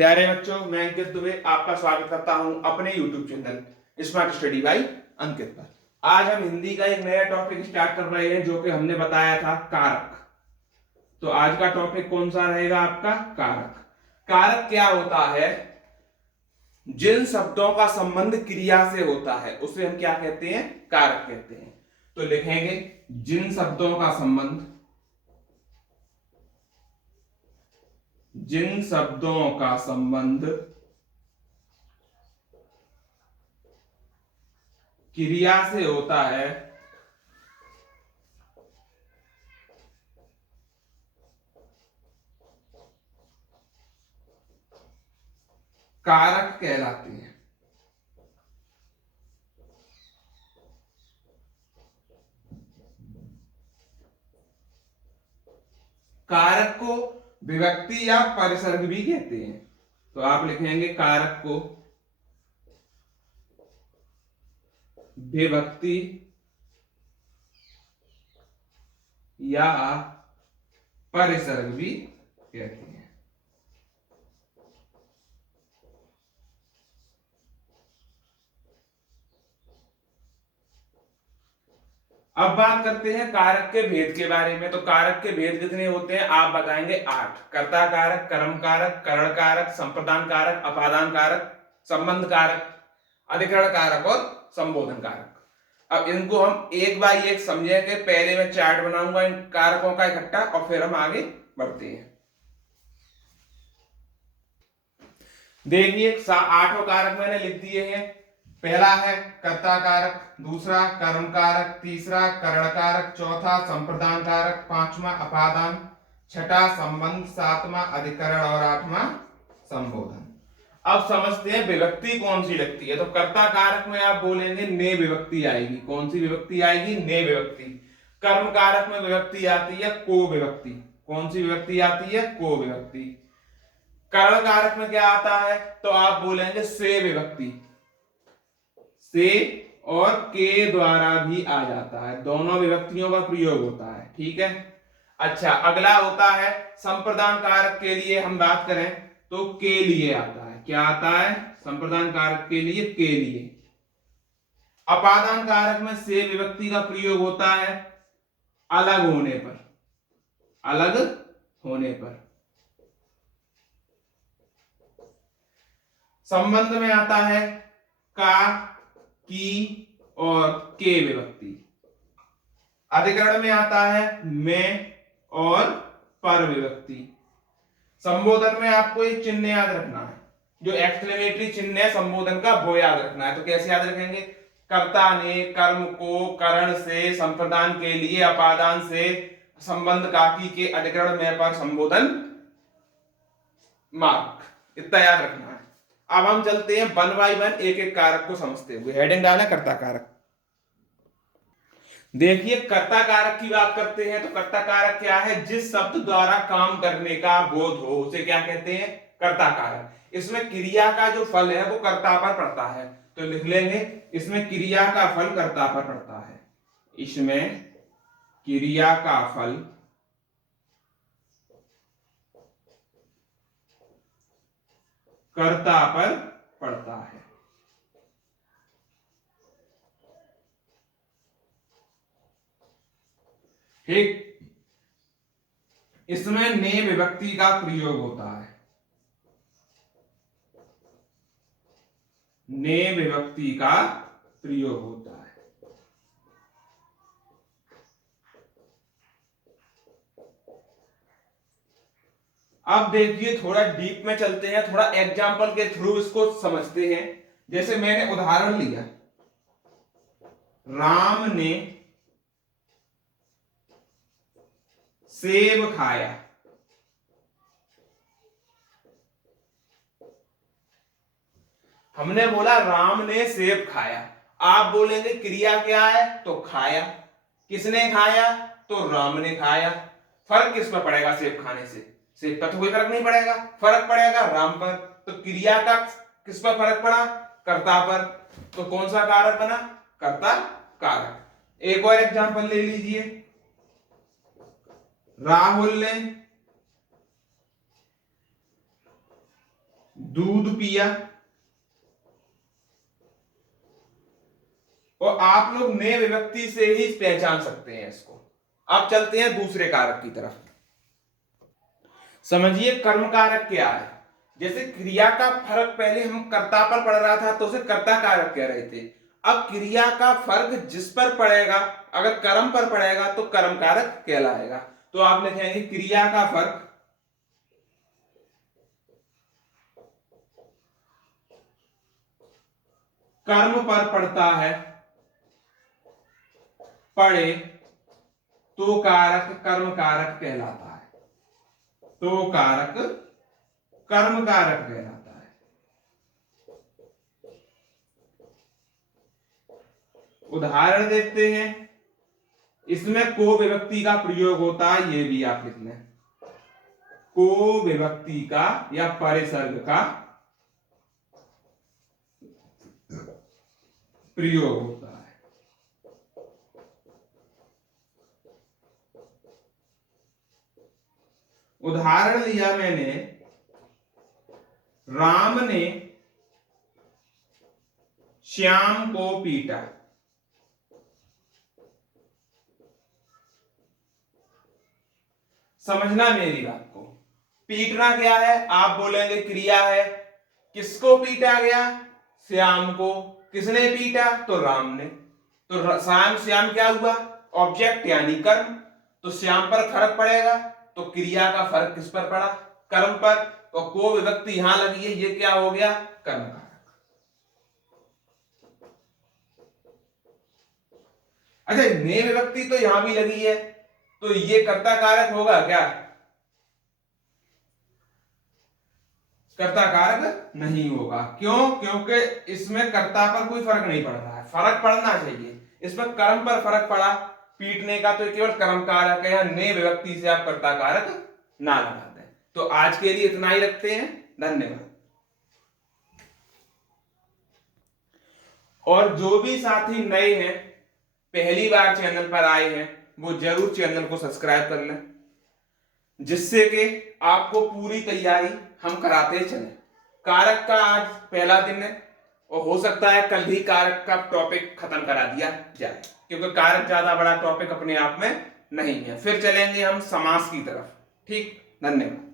प्यारे बच्चों, मैं अंकित दुबे आपका स्वागत करता हूं अपने YouTube channel smart study by Ankit पर। आज हम हिंदी का एक नया टॉपिक स्टार्ट कर रहे हैं जो कि हमने बताया था कारक। तो आज का टॉपिक कौन सा रहेगा आपका? कारक। कारक क्या होता है? जिन शब्दों का संबंध क्रिया से होता है उसे हम क्या कहते हैं? कारक कहते हैं। तो लिखेंगे जिन शब्दों का संबंध, जिन शब्दों का संबंध क्रिया से होता है कारक कहलाते हैं। कारक को विभक्ति या परिसर्ग भी कहते हैं। तो आप लिखेंगे कारक को विभक्ति या परिसर्ग भी कहते हैं। अब बात करते हैं कारक के भेद के बारे में। तो कारक के भेद कितने होते हैं? आप बताएंगे 8। कर्ता कारक, कर्म कारक, करण कारक, संप्रदान कारक, अपादान कारक, संबंध कारक, अधिकरण कारक और संबोधन कारक। अब इनको हम एक बाय एक समझेंगे। पहले मैं चार्ट बनाऊंगा इन कारकों का इकट्ठा और फिर हम आगे बढ़ते हैं। देखिए 8 कारक मैंने लिख दिए हैं। पहला है कर्ता कारक, दूसरा कर्म कारक, तीसरा करण कारक, चौथा संप्रदान कारक, पांचवा अपादान, छठा संबंध, सातवां अधिकरण और आठवां संबोधन। अब समझते हैं विभक्ति कौन सी लगती है। तो कर्ता कारक में आप बोलेंगे ने विभक्ति आएगी। कौन सी विभक्ति आएगी? ने विभक्ति। कर्म कारक में विभक्ति आती है को विभक्ति। कौन सी विभक्ति आती है? को विभक्ति। करण कारक में क्या आता है? तो आप बोलेंगे से विभक्ति। से और के द्वारा भी आ जाता है, दोनों विभक्तियों का प्रयोग होता है। ठीक है। अच्छा, अगला होता है संप्रदान कारक के लिए हम बात करें तो के लिए आता है। क्या आता है? संप्रदान कारक के लिए के लिए। अपादान कारक में से विभक्ति का प्रयोग होता है अलग होने पर। अलग होने पर। संबंध में आता है का, की और के विभक्ति। अधिकरण में आता है में और पर विभक्ति। संबोधन में आपको एक चिन्ह याद रखना है, जो एक्सक्लेमेटरी चिन्ह है संबोधन का, वो याद रखना है। तो कैसे याद रखेंगे? कर्ता ने कर्म को करण से, संप्रदान के लिए अपादान से, संबंध का, की के, अधिकरण में पर, संबोधन मार्क। इतना याद रखना है। अब हम चलते हैं वन बाय वन, एक एक कारक को समझते हुए। हेडिंग डालें कर्ता कारक। देखिए कर्ता कारक की बात करते हैं तो कर्ता कारक क्या है? जिस शब्द द्वारा काम करने का बोध हो उसे क्या कहते हैं? कर्ता कारक। इसमें क्रिया का जो फल है वो कर्ता पर पड़ता है। तो लिख लेंगे इसमें क्रिया का फल कर्ता पर पड़ता है। इसमें क्रिया का फल कर्ता पर पड़ता है। ठीक। इसमें ने विभक्ति का प्रयोग होता है। ने विभक्ति का प्रयोग होता है। अब देखिए थोड़ा डीप में चलते हैं, थोड़ा एग्जाम्पल के थ्रू इसको समझते हैं। जैसे मैंने उदाहरण लिया, राम ने सेब खाया। हमने बोला राम ने सेब खाया। आप बोलेंगे क्रिया क्या है? तो खाया। किसने खाया? तो राम ने खाया। फर्क किस पर पड़ेगा सेब खाने से? सेब पर तो कोई फर्क नहीं पड़ेगा, फर्क पड़ेगा राम पर। तो क्रिया का किस पर फर्क पड़ा? कर्ता पर। तो कौन सा कारक बना? कर्ता कारक। एक और एग्जांपल ले लीजिए, राहुल ने दूध पिया। और आप लोग नए विभक्ति से ही पहचान सकते हैं इसको। अब चलते हैं दूसरे कारक की तरफ। समझिए कर्म कारक क्या है। जैसे क्रिया का फर्क पहले हम कर्ता पर पड़ रहा था तो उसे कर्ता कारक कह रहे थे। अब क्रिया का फर्क जिस पर पड़ेगा, अगर कर्म पर पड़ेगा तो कर्म कारक कहलाएगा। तो आप लिखेंगे क्रिया का फर्क कर्म पर पड़ता है, पड़े तो कारक कर्म कारक कहलाता है। तो कारक कर्म कारक कहलाता है। उदाहरण देखते हैं। इसमें को विभक्ति का प्रयोग होता है, ये भी आप लिख लें। को विभक्ति का या परिसर्ग का प्रयोग होता है। उदाहरण लिया मैंने, राम ने श्याम को पीटा। समझना मेरी बात को। पीटना क्या है? आप बोलेंगे क्रिया है। किसको पीटा गया? श्याम को। किसने पीटा? तो राम ने। तो श्याम श्याम क्या हुआ? ऑब्जेक्ट यानी कर्म। तो श्याम पर फर्क पड़ेगा, तो क्रिया का फर्क किस पर पड़ा? कर्म पर। और को विभक्ति यहां लगी है, ये क्या हो गया? कर्म कारक। अच्छा, ने विभक्ति तो यहां भी लगी है, तो ये कर्ता कारक होगा क्या? कर्ता कारक नहीं होगा। क्यों? क्योंकि इसमें कर्ता पर कोई फर्क नहीं पड़ रहा है। फर्क पड़ना चाहिए। इसमें कर्म पर फर्क पड़ा, पीटने का, तो केवल कर्म कारक है। ने विभक्ति से आप कर्ता कारक ना लगा दें। तो आज के लिए इतना ही रखते हैं। धन्यवाद। और जो भी साथी नए हैं, पहली बार चैनल पर आए हैं, वो जरूर चैनल को सब्सक्राइब कर लें, जिससे कि आपको पूरी तैयारी हम कराते चलें। कारक का आज पहला दिन है और हो सकता है कल ही कारक का टॉपिक खत्म करा दिया जाए, क्योंकि कारक ज्यादा बड़ा टॉपिक अपने आप में नहीं है। फिर चलेंगे हम समास की तरफ। ठीक, धन्यवाद।